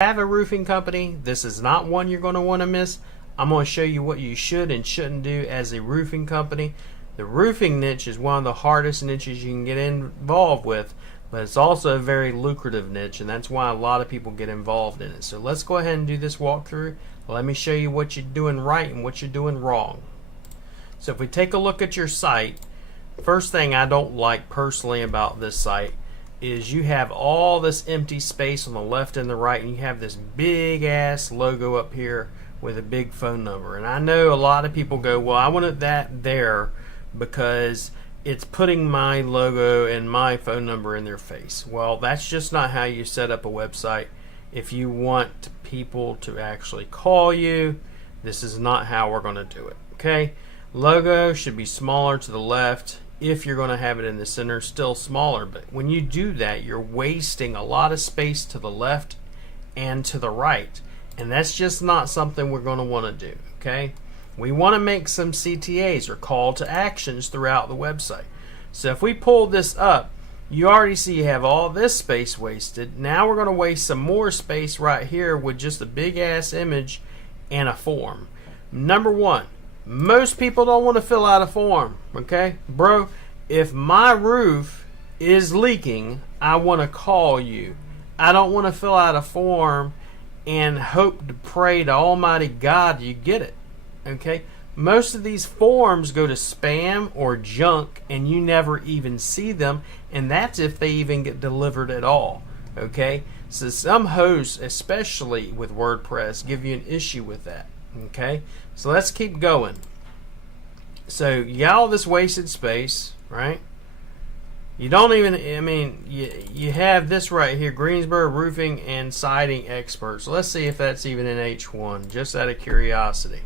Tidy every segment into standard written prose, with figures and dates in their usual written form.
Have a roofing company, this is not one you're going to want to miss. I'm going to show you what you should and shouldn't do as a roofing company. The roofing niche is one of the hardest niches you can get involved with, but it's also a very lucrative niche, and that's why a lot of people get involved in it. So let's go ahead and do this walkthrough. Let me show you what you're doing right and what you're doing wrong. So if we take a look at your site, first thing I don't like personally about this site is you have all this empty space on the left and the right, and you have this big ass logo up here with a big phone number. And I know a lot of people go, well, I wanted that there because it's putting my logo and my phone number in their face. Well, that's just not how you set up a website. If you want people to actually call you, this is not how we're going to do it. Okay, logo should be smaller to the left. If you're going to have it in the center, still smaller. But when you do that, you're wasting a lot of space to the left and to the right, and that's just not something we're going to want to do. Okay, we want to make some CTAs, or call to actions, throughout the website. So if we pull this up, you already see you have all this space wasted. Now we're going to waste some more space right here with just a big ass image and a form. Number one, most people don't want to fill out a form. Okay, bro, if my roof is leaking, I want to call you. I don't want to fill out a form and hope to pray to Almighty God you get it. Okay, most of these forms go to spam or junk, and you never even see them, and that's if they even get delivered at all. Okay, so some hosts, especially with WordPress, give you an issue with that. Okay, so let's keep going. So you got all this wasted space, right? You don't even, I mean, you have this right here, Greensboro Roofing and Siding Experts. Let's see if that's even an H1, just out of curiosity.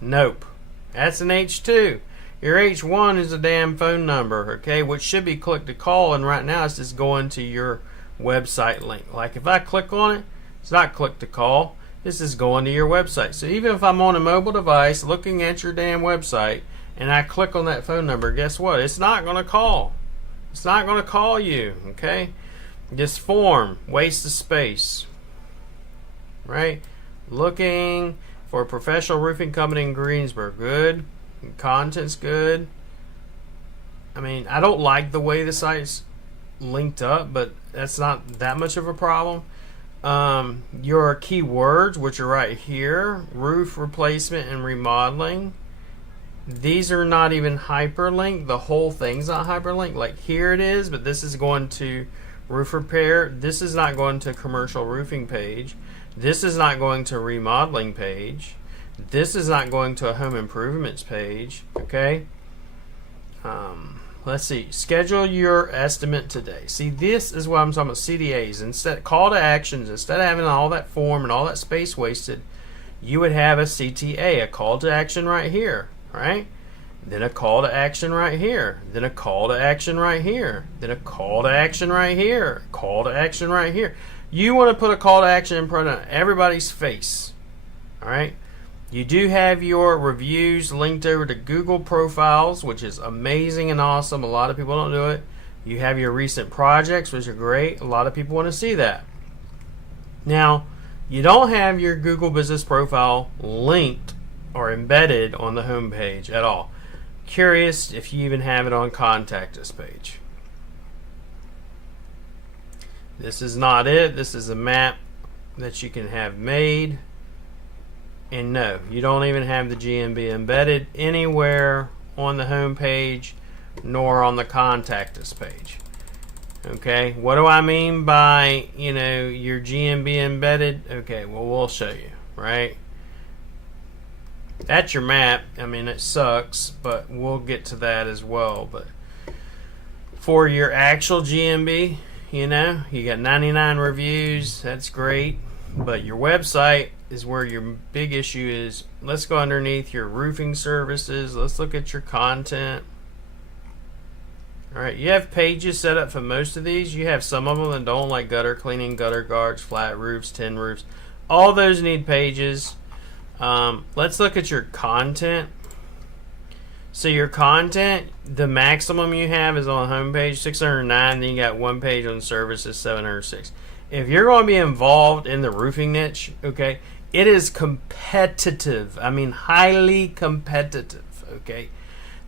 Nope, that's an H2. Your H1 is a damn phone number, okay, which should be click to call, and right now it's just going to your website link. Like if I click on it, it's not click to call. This is going to your website. So even if I'm on a mobile device looking at your damn website and I click on that phone number, guess what? It's not going to call. It's not going to call you, okay? This form, waste of space, right? Looking for a professional roofing company in Greensboro. Good. Content's good. I mean, I don't like the way the site's linked up, but that's not that much of a problem. Your keywords, which are right here, roof replacement and remodeling, these are not even hyperlinked. The whole thing's not hyperlinked. Like here it is, but this is going to roof repair. This is not going to commercial roofing page. This is not going to remodeling page. This is not going to a home improvements page. Okay, let's see, schedule your estimate today. See, this is what I'm talking about, CDAs. Instead, call to actions, instead of having all that form and all that space wasted, you would have a CTA, a call to action right here, right? Then a call to action right here, then a call to action right here, then a call to action right here, call to action right here. You want to put a call to action in front of everybody's face. All right, you do have your reviews linked over to Google profiles, which is amazing and awesome. A lot of people don't do it. You have your recent projects, which are great. A lot of people want to see that. Now, you don't have your Google business profile linked or embedded on the home page at all. Curious if you even have it on Contact Us page. This is not it. This is a map that you can have made. And no, you don't even have the GMB embedded anywhere on the home page, nor on the Contact Us page. Okay, what do I mean by, your GMB embedded? Okay, well, we'll show you, right? That's your map. I mean, it sucks, but we'll get to that as well. But for your actual GMB, you got 99 reviews. That's great. But your website is where your big issue is. Let's go underneath your roofing services. Let's look at your content. All right, you have pages set up for most of these. You have some of them that don't, like gutter cleaning, gutter guards, flat roofs, tin roofs. All those need pages. Let's look at your content. So your content, the maximum you have is on the home page, 609. Then you got one page on services, 706. if you're going to be involved in the roofing niche, okay, it is competitive. I mean, highly competitive, okay?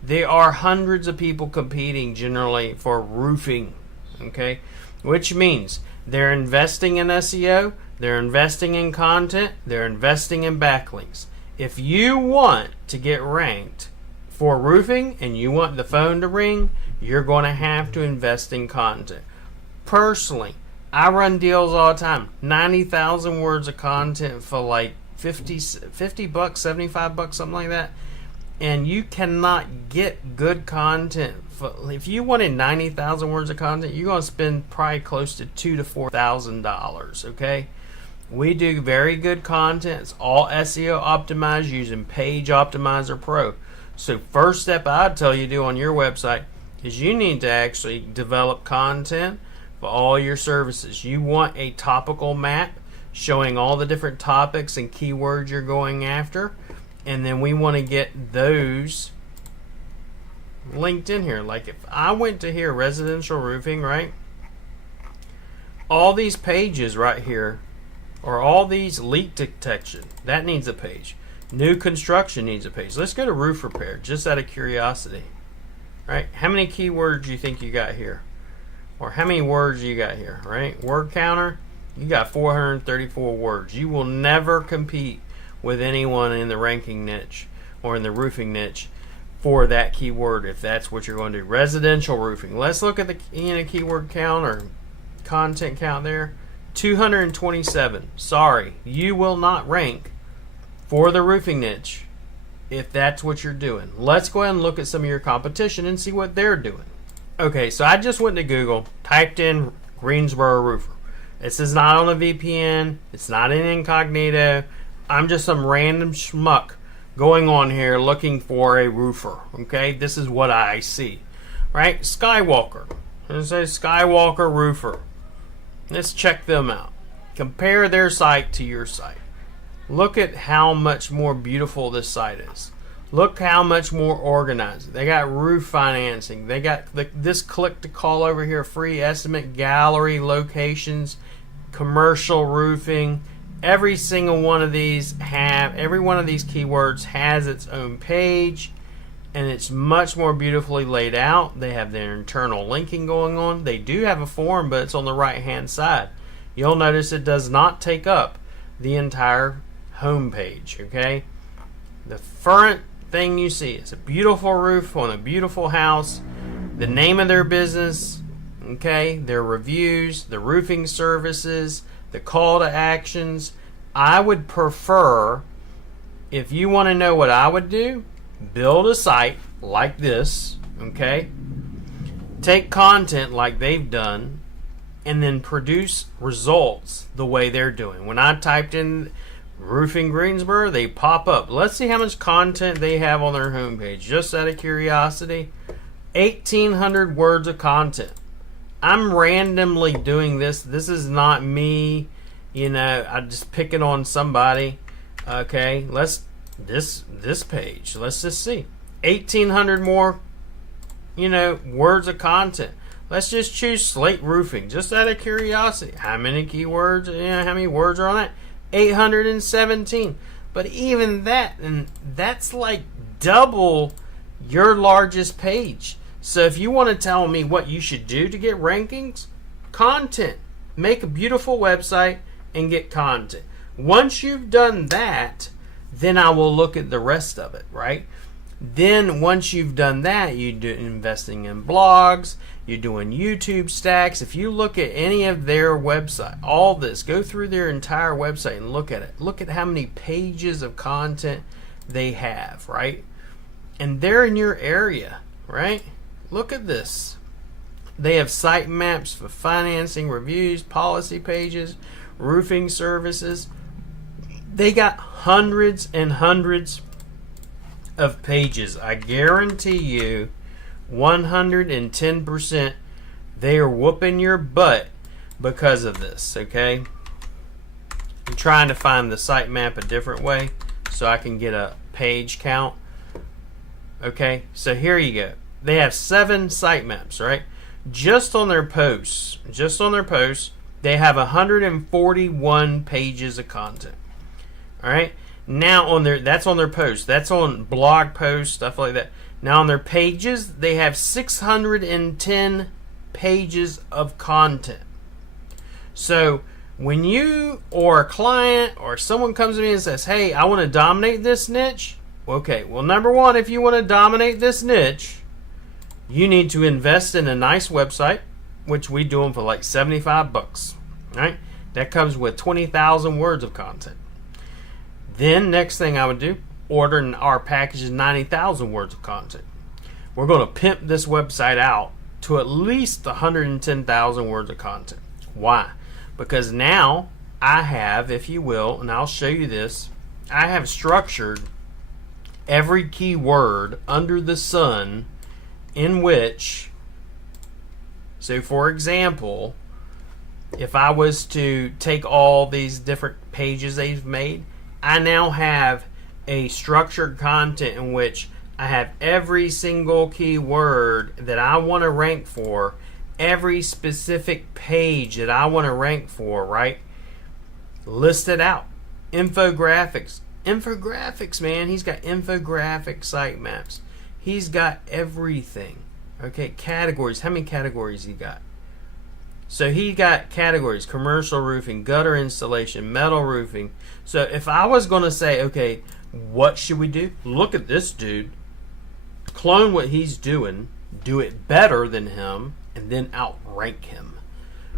There are hundreds of people competing generally for roofing, okay? Which means they're investing in SEO, they're investing in content, they're investing in backlinks. If you want to get ranked for roofing and you want the phone to ring, you're going to have to invest in content. Personally, I run deals all the time. 90,000 words of content for like 50 bucks, 75 bucks, something like that. And you cannot get good content. If you wanted 90,000 words of content, you're going to spend probably close to $2,000 to $4,000, okay? We do very good content. It's all SEO optimized using Page Optimizer Pro. So first step I'd tell you to do on your website is you need to actually develop content for all your services. You want a topical map showing all the different topics and keywords you're going after, and then we want to get those linked in here. Like if I went to here, residential roofing, right? All these pages right here, or all these leak detection, that needs a page. New construction needs a page. Let's go to roof repair, just out of curiosity. Right? How many keywords do you think you got here? Or how many words you got here, right? Word counter, you got 434 words. You will never compete with anyone in the ranking niche or in the roofing niche for that keyword if that's what you're going to do. Residential roofing. Let's look at the keyword count or content count there. 227. Sorry, you will not rank for the roofing niche if that's what you're doing. Let's go ahead and look at some of your competition and see what they're doing. Okay, so I just went to Google, typed in Greensboro roofer. This is not on a VPN. It's not in incognito. I'm just some random schmuck going on here looking for a roofer. Okay, this is what I see. Right, Skywalker. Let's say Skywalker roofer. Let's check them out. Compare their site to your site. Look at how much more beautiful this site is. Look how much more organized. They got roof financing. They got this click to call over here, free estimate, gallery, locations, commercial roofing. Every single one of these every one of these keywords has its own page, and it's much more beautifully laid out. They have their internal linking going on. They do have a form, but it's on the right hand side. You'll notice it does not take up the entire home page, okay? The front thing you see is a beautiful roof on a beautiful house, the name of their business, okay, their reviews, the roofing services, the call to actions. I would prefer, if you want to know what I would do, build a site like this, okay, take content like they've done, and then produce results the way they're doing. When I typed in Roofing Greensboro, they pop up. Let's see how much content they have on their homepage. Just out of curiosity, 1,800 words of content. I'm randomly doing this. This is not me, I'm just picking on somebody. Okay, this page. Let's just see. 1,800 more, words of content. Let's just choose slate roofing, just out of curiosity. How many keywords? How many words are on that? 817. But even that, and that's like double your largest page. So if you want to tell me what you should do to get rankings, content. Make a beautiful website and get content. Once you've done that, then I will look at the rest of it, right? Then once you've done that, you're investing in blogs, you're doing YouTube stacks. If you look at any of their website, all this, go through their entire website and look at it. Look at how many pages of content they have, right? And they're in your area, right? Look at this. They have site maps for financing, reviews, policy pages, roofing services. They got hundreds and hundreds of pages. I guarantee you 110% they are whooping your butt because of this, okay? I'm trying to find the sitemap a different way so I can get a page count. Okay, so here you go. They have 7 sitemaps, right? Just on their posts, They have 141 pages of content. All right. Now that's on their posts. That's on blog posts, stuff like that. Now on their pages, they have 610 pages of content. So when you or a client or someone comes to me and says, hey, I want to dominate this niche. Okay, well, number one, if you want to dominate this niche, you need to invest in a nice website, which we do them for like $75. Right? That comes with 20,000 words of content. Then next thing I would do, order our package is 90,000 words of content. We're going to pimp this website out to at least 110,000 words of content. Why? Because now I have, if you will, and I'll show you this, I have structured every keyword under the sun in which, so for example, if I was to take all these different pages they've made, I now have a structured content in which I have every single keyword that I want to rank for, every specific page that I want to rank for, right? Listed out. Infographics. Infographics, man. He's got infographic sitemaps. He's got everything. Okay, categories. How many categories he got? So he got categories: commercial roofing, gutter installation, metal roofing. So if I was going to say, okay, what should we do? Look at this dude. Clone what he's doing. Do it better than him. And then outrank him.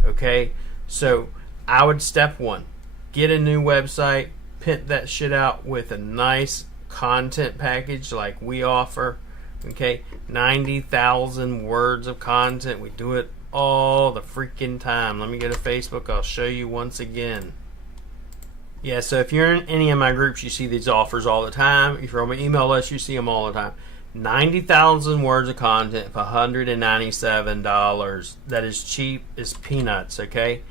Okay? So I would, step one, get a new website. Pimp that shit out with a nice content package like we offer. Okay? 90,000 words of content. We do it all the freaking time. Let me go to Facebook. I'll show you once again. Yeah, so if you're in any of my groups, you see these offers all the time. If you're on my email list, you see them all the time. 90,000 words of content for $197. That is cheap as peanuts, okay?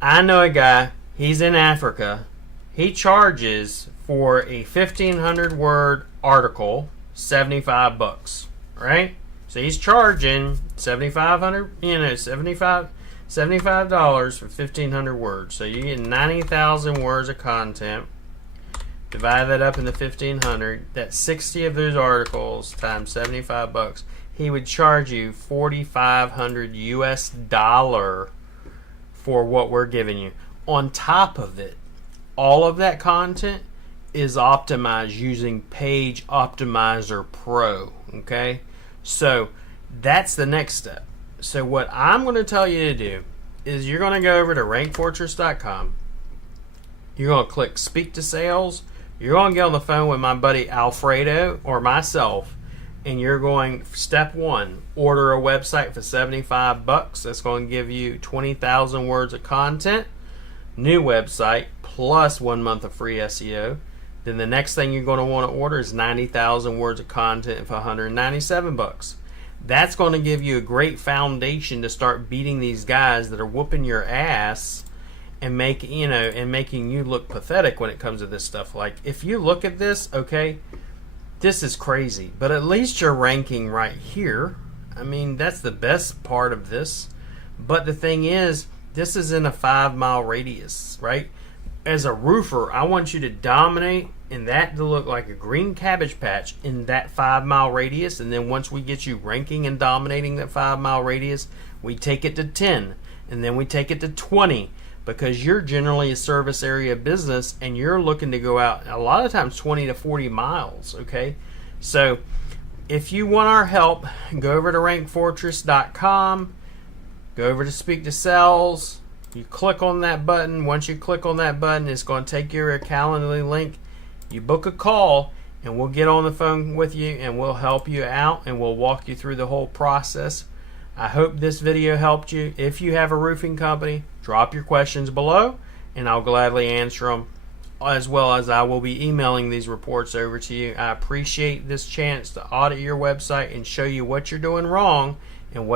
I know a guy, he's in Africa. He charges for a 1,500 word article $75, right? So he's charging $75 for 1,500 words. So you get 90,000 words of content. Divide that up into 1,500. That's 60 of those articles times $75. He would charge you $4,500 US for what we're giving you. On top of it, all of that content is optimized using Page Optimizer Pro. Okay, so that's the next step. So what I'm going to tell you to do is you're going to go over to rankfortress.com. You're going to click Speak to Sales. You're going to get on the phone with my buddy Alfredo or myself, and you're going, step one, order a website for $75. That's going to give you 20,000 words of content, new website, plus 1 month of free SEO. Then the next thing you're going to want to order is 90,000 words of content for $197. That's going to give you a great foundation to start beating these guys that are whooping your ass and making you look pathetic when it comes to this stuff. Like, if you look at this, okay, this is crazy, but at least you're ranking right here. I mean, that's the best part of this. But the thing is, this is in a 5-mile radius, right? As a roofer, I want you to dominate and that to look like a green cabbage patch in that 5-mile radius. And then once we get you ranking and dominating that 5-mile radius, we take it to 10, and then we take it to 20, because you're generally a service area business and you're looking to go out a lot of times 20 to 40 miles. Okay, so if you want our help, go over to rankfortress.com, go over to Speak to Sales. You click on that button. Once you click on that button, it's going to take you to a Calendly link. You book a call, and we'll get on the phone with you, and we'll help you out, and we'll walk you through the whole process. I hope this video helped you. If you have a roofing company, drop your questions below, and I'll gladly answer them, as well as I will be emailing these reports over to you. I appreciate this chance to audit your website and show you what you're doing wrong